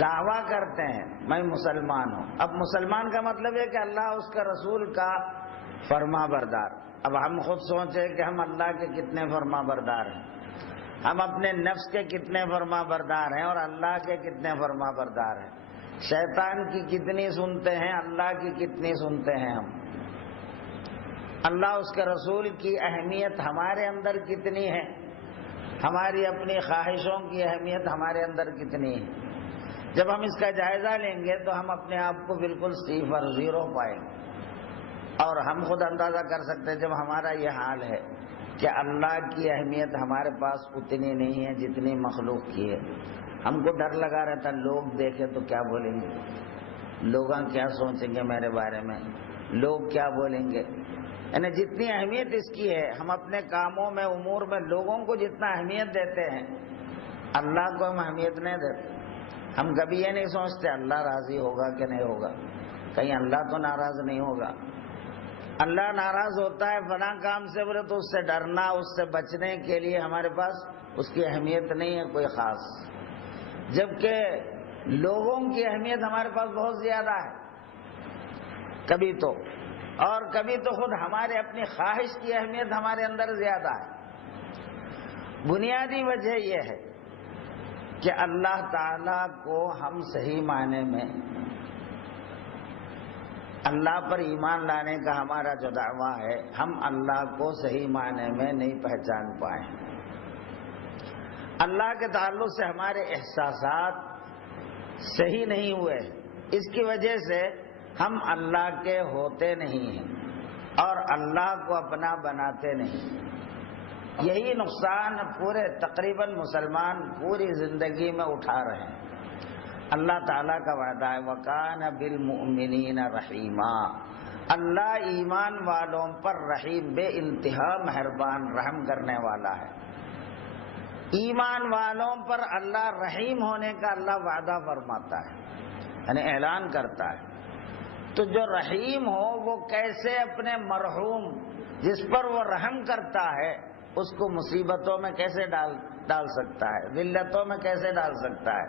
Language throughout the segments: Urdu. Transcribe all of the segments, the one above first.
دعویٰ کرتے ہیں میں مسلمان ہوں. اب مسلمان کا مطلب ہے کہ اللہ اس کا رسول کا فرما بردار. اب ہم خود سوچیں کہ ہم اللہ کے کتنے فرما بردار ہیں، ہم اپنے نفس کے کتنے فرما بردار ہیں اور اللہ کے کتنے فرما بردار ہیں. شیطان کی کتنی سنتے ہیں، اللہ کی کتنی سنتے ہیں ہم. اللہ اس کے رسول کی اہمیت ہمارے اندر کتنی ہے، ہماری اپنی خواہشوں کی اہمیت ہمارے اندر کتنی ہے. جب ہم اس کا جائزہ لیں گے تو ہم اپنے آپ کو بالکل صفر زیرو پائیں گے، اور ہم خود اندازہ کر سکتے ہیں جب ہمارا یہ حال ہے کہ اللہ کی اہمیت ہمارے پاس اتنی نہیں ہے جتنی مخلوق کی ہے. ہم کو ڈر لگا رہتا لوگ دیکھیں تو کیا بولیں گے، لوگ کیا سوچیں گے میرے بارے میں، لوگ کیا بولیں گے. یعنی جتنی اہمیت اس کی ہے، ہم اپنے کاموں میں امور میں لوگوں کو جتنا اہمیت دیتے ہیں، اللہ کو ہم اہمیت نہیں دیتے. ہم کبھی یہ نہیں سوچتے اللہ راضی ہوگا کہ نہیں ہوگا، کہیں اللہ تو ناراض نہیں ہوگا. اللہ ناراض ہوتا ہے فلاں کام سے بولے تو اس سے ڈرنا، اس سے بچنے کے لیے ہمارے پاس اس کی اہمیت نہیں ہے کوئی خاص. جبکہ لوگوں کی اہمیت ہمارے پاس بہت زیادہ ہے کبھی تو، اور کبھی تو خود ہمارے اپنی خواہش کی اہمیت ہمارے اندر زیادہ ہے. بنیادی وجہ یہ ہے کہ اللہ تعالیٰ کو ہم صحیح معنی میں اللہ پر ایمان لانے کا ہمارا جو دعویٰ ہے، ہم اللہ کو صحیح معنی میں نہیں پہچان پائے. اللہ کے تعلق سے ہمارے احساسات صحیح نہیں ہوئے، اس کی وجہ سے ہم اللہ کے ہوتے نہیں ہیں اور اللہ کو اپنا بناتے نہیں. یہی نقصان پورے تقریباً مسلمان پوری زندگی میں اٹھا رہے ہیں. اللہ تعالیٰ کا وعدہ ہے وَكَانَ بِالْمُؤْمِنِينَ رَحِيمًا، اللہ ایمان والوں پر رحیم، بے انتہا مہربان رحم کرنے والا ہے. ایمان والوں پر اللہ رحیم ہونے کا اللہ وعدہ فرماتا ہے، یعنی اعلان کرتا ہے. تو جو رحیم ہو وہ کیسے اپنے مرحوم جس پر وہ رحم کرتا ہے اس کو مصیبتوں میں کیسے ڈال سکتا ہے، ذلتوں میں کیسے ڈال سکتا ہے،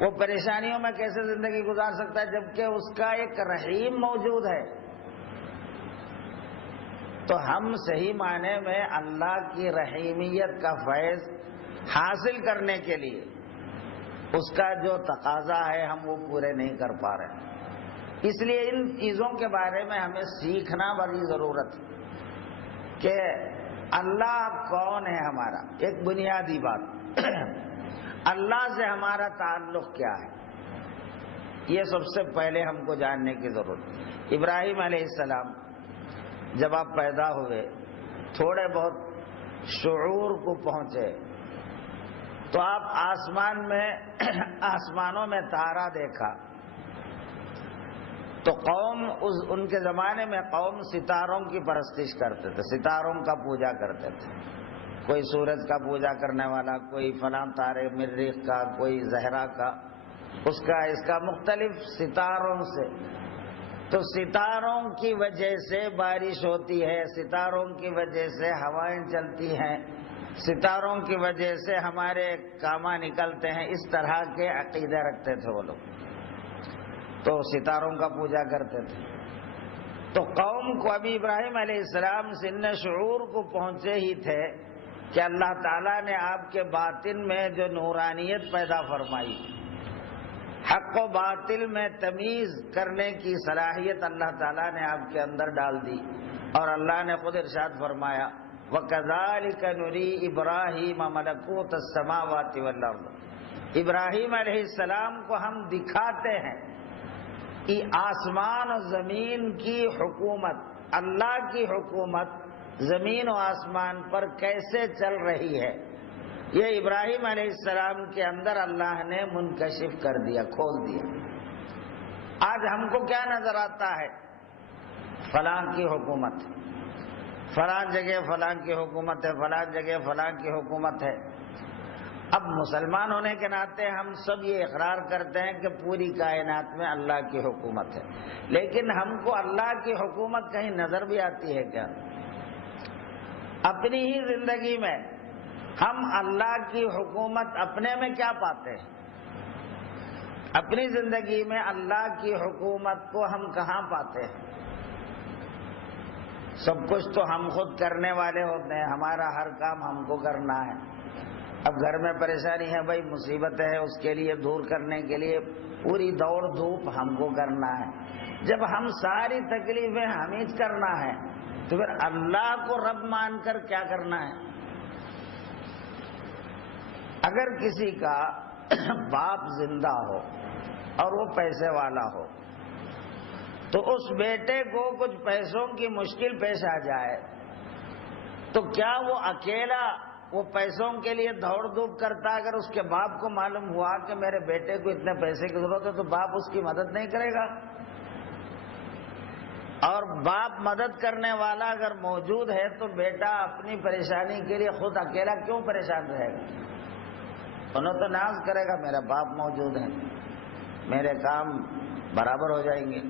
وہ پریشانیوں میں کیسے زندگی گزار سکتا ہے جبکہ اس کا ایک رحیم موجود ہے. تو ہم صحیح معنی میں اللہ کی رحیمیت کا فیض حاصل کرنے کے لیے اس کا جو تقاضا ہے ہم وہ پورے نہیں کر پا رہے. اس لیے ان چیزوں کے بارے میں ہمیں سیکھنا بڑی ضرورت ہے کہ اللہ کون ہے ہمارا. ایک بنیادی بات اللہ سے ہمارا تعلق کیا ہے، یہ سب سے پہلے ہم کو جاننے کی ضرورت ہے. ابراہیم علیہ السلام جب آپ پیدا ہوئے، تھوڑے بہت شعور کو پہنچے تو آپ آسمانوں میں تارا دیکھا تو قوم ان کے زمانے میں قوم ستاروں کی پرستش کرتے تھے، ستاروں کا پوجا کرتے تھے. کوئی سورج کا پوجا کرنے والا، کوئی فلاں تارے مریخ کا، کوئی زہرا کا، اس کا مختلف ستاروں سے. تو ستاروں کی وجہ سے بارش ہوتی ہے، ستاروں کی وجہ سے ہوائیں چلتی ہیں، ستاروں کی وجہ سے ہمارے کاما نکلتے ہیں. اس طرح کے عقیدے رکھتے تھے وہ لوگ، تو ستاروں کا پوجا کرتے تھے. تو قوم کو ابھی ابراہیم علیہ السلام سن شعور کو پہنچے ہی تھے کہ اللہ تعالیٰ نے آپ کے باطن میں جو نورانیت پیدا فرمائی، حق و باطل میں تمیز کرنے کی صلاحیت اللہ تعالیٰ نے آپ کے اندر ڈال دی. اور اللہ نے خود ارشاد فرمایا وَكَذَلِكَ نُرِي إِبْرَاهِيمَ مَلَكُوتَ السَّمَاوَاتِ وَالْأَرْضِ، ابراہیم علیہ السلام کو ہم دکھاتے ہیں کہ آسمان و زمین کی حکومت، اللہ کی حکومت زمین و آسمان پر کیسے چل رہی ہے. یہ ابراہیم علیہ السلام کے اندر اللہ نے منکشف کر دیا، کھول دیا. آج ہم کو کیا نظر آتا ہے؟ فلاں کی حکومت، فلاں جگہ فلاں کی حکومت ہے، فلاں جگہ فلاں کی حکومت ہے. اب مسلمان ہونے کے ناطے ہم سب یہ اقرار کرتے ہیں کہ پوری کائنات میں اللہ کی حکومت ہے، لیکن ہم کو اللہ کی حکومت کہیں نظر بھی آتی ہے کیا؟ اپنی ہی زندگی میں ہم اللہ کی حکومت اپنے میں کیا پاتے ہیں؟ اپنی زندگی میں اللہ کی حکومت کو ہم کہاں پاتے ہیں؟ سب کچھ تو ہم خود کرنے والے ہوتے ہیں، ہمارا ہر کام ہم کو کرنا ہے۔ اب گھر میں پریشانی ہے بھائی، مصیبت ہے، اس کے لیے دور کرنے کے لیے پوری دوڑ دھوپ ہم کو کرنا ہے۔ جب ہم ساری تکلیفیں ہمیں کرنا ہے تو پھر اللہ کو رب مان کر کیا کرنا ہے؟ اگر کسی کا باپ زندہ ہو اور وہ پیسے والا ہو تو اس بیٹے کو کچھ پیسوں کی مشکل پیش آ جائے تو کیا وہ اکیلا وہ پیسوں کے لیے دوڑ دھوپ کرتا؟ اگر اس کے باپ کو معلوم ہوا کہ میرے بیٹے کو اتنے پیسے کی ضرورت ہے تو باپ اس کی مدد نہیں کرے گا؟ اور باپ مدد کرنے والا اگر موجود ہے تو بیٹا اپنی پریشانی کے لیے خود اکیلا کیوں پریشان رہے گا؟ انہوں تو ناز کرے گا میرا باپ موجود ہے، میرے کام برابر ہو جائیں گے۔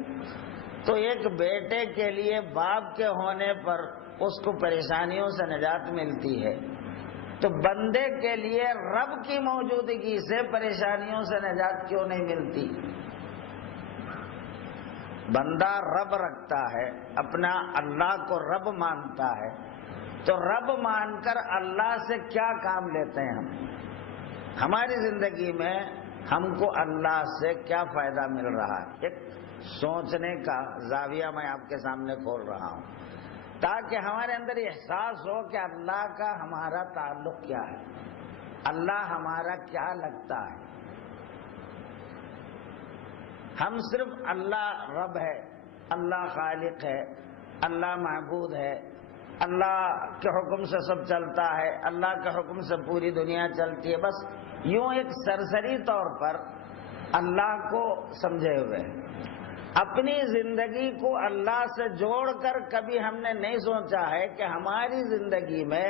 تو ایک بیٹے کے لیے باپ کے ہونے پر اس کو پریشانیوں سے نجات ملتی ہے، تو بندے کے لیے رب کی موجودگی سے پریشانیوں سے نجات کیوں نہیں ملتی؟ بندہ رب رکھتا ہے، اپنا اللہ کو رب مانتا ہے، تو رب مان کر اللہ سے کیا کام لیتے ہیں ہم؟ ہماری زندگی میں ہم کو اللہ سے کیا فائدہ مل رہا ہے؟ ایک سوچنے کا زاویہ میں آپ کے سامنے کھول رہا ہوں تاکہ ہمارے اندر احساس ہو کہ اللہ کا ہمارا تعلق کیا ہے، اللہ ہمارا کیا لگتا ہے۔ ہم صرف اللہ رب ہے، اللہ خالق ہے، اللہ معبود ہے، اللہ کے حکم سے سب چلتا ہے، اللہ کے حکم سے پوری دنیا چلتی ہے، بس یوں ایک سرسری طور پر اللہ کو سمجھے ہوئے ہیں۔ اپنی زندگی کو اللہ سے جوڑ کر کبھی ہم نے نہیں سوچا ہے کہ ہماری زندگی میں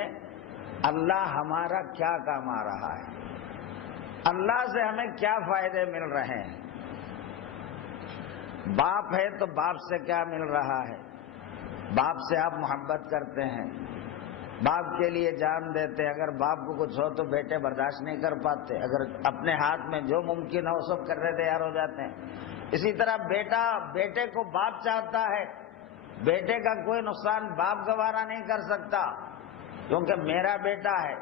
اللہ ہمارا کیا کام آ رہا ہے، اللہ سے ہمیں کیا فائدے مل رہے ہیں۔ باپ ہے تو باپ سے کیا مل رہا ہے؟ باپ سے آپ محبت کرتے ہیں، باپ کے لیے جان دیتے ہیں۔ اگر باپ کو کچھ ہو تو بیٹے برداشت نہیں کر پاتے، اگر اپنے ہاتھ میں جو ممکن ہو سب کرنے تیار ہو جاتے ہیں۔ اسی طرح بیٹا بیٹے کو باپ چاہتا ہے، بیٹے کا کوئی نقصان باپ گوارا نہیں کر سکتا، کیونکہ میرا بیٹا ہے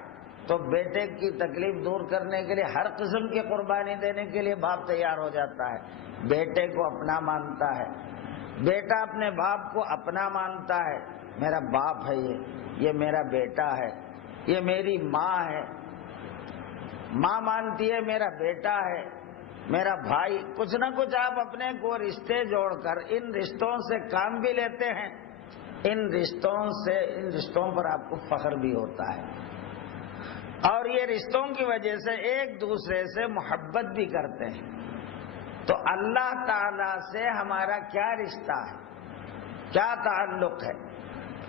تو بیٹے کی تکلیف دور کرنے کے لیے ہر قسم کی قربانی دینے کے لیے باپ تیار ہو جاتا ہے، بیٹے کو اپنا مانتا ہے۔ بیٹا اپنے باپ کو اپنا مانتا ہے، میرا باپ ہے یہ میرا بیٹا ہے، یہ میری ماں ہے، ماں مانتی ہے میرا بیٹا ہے، میرا بھائی۔ کچھ نہ کچھ آپ اپنے کو رشتے جوڑ کر ان رشتوں سے کام بھی لیتے ہیں، ان رشتوں پر آپ کو فخر بھی ہوتا ہے، اور یہ رشتوں کی وجہ سے ایک دوسرے سے محبت بھی کرتے ہیں۔ تو اللہ تعالی سے ہمارا کیا رشتہ ہے، کیا تعلق ہے،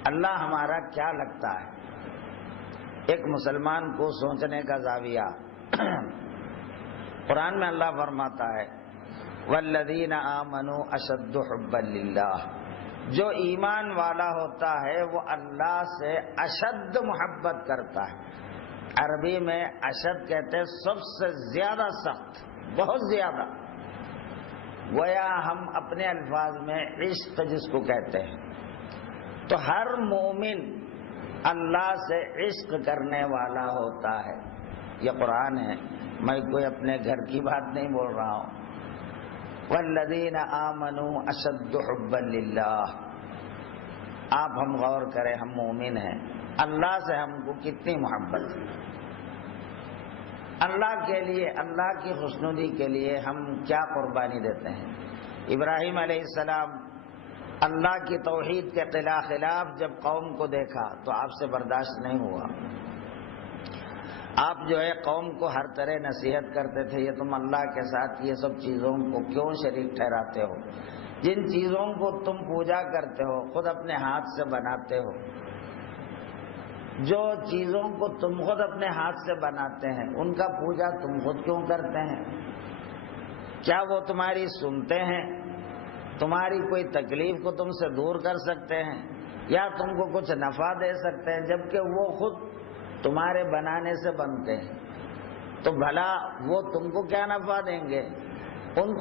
اللہ ہمارا کیا لگتا ہے؟ ایک مسلمان کو سوچنے کا زاویہ قرآن میں اللہ فرماتا ہے والذین آمنوا اشد حبا للہ، جو ایمان والا ہوتا ہے وہ اللہ سے اشد محبت کرتا ہے۔ عربی میں اشد کہتے ہیں سب سے زیادہ سخت، بہت زیادہ، گویا ہم اپنے الفاظ میں عشق جس کو کہتے ہیں۔ تو ہر مومن اللہ سے عشق کرنے والا ہوتا ہے، یہ قرآن ہے، میں کوئی اپنے گھر کی بات نہیں بول رہا ہوں۔ والذین آمنوا اشد حبا للہ، آپ ہم غور کریں، ہم مومن ہیں، اللہ سے ہم کو کتنی محبت ہے، اللہ کے لیے، اللہ کی خوشنودی کے لیے ہم کیا قربانی دیتے ہیں۔ ابراہیم علیہ السلام اللہ کی توحید کے خلاف جب قوم کو دیکھا تو آپ سے برداشت نہیں ہوا، آپ جو ہے قوم کو ہر طرح نصیحت کرتے تھے، یہ تم اللہ کے ساتھ یہ سب چیزوں کو کیوں شریک ٹھہراتے ہو، جن چیزوں کو تم پوجا کرتے ہو خود اپنے ہاتھ سے بناتے ہو، جو چیزوں کو تم خود اپنے ہاتھ سے بناتے ہیں ان کا پوجا تم خود کیوں کرتے ہیں؟ کیا وہ تمہاری سنتے ہیں؟ تمہاری کوئی تکلیف کو تم سے دور کر سکتے ہیں یا تم کو کچھ نفع دے سکتے ہیں؟ جبکہ وہ خود تمہارے بنانے سے بنتے ہیں، تو بھلا وہ تم کو کیا نفع دیں گے؟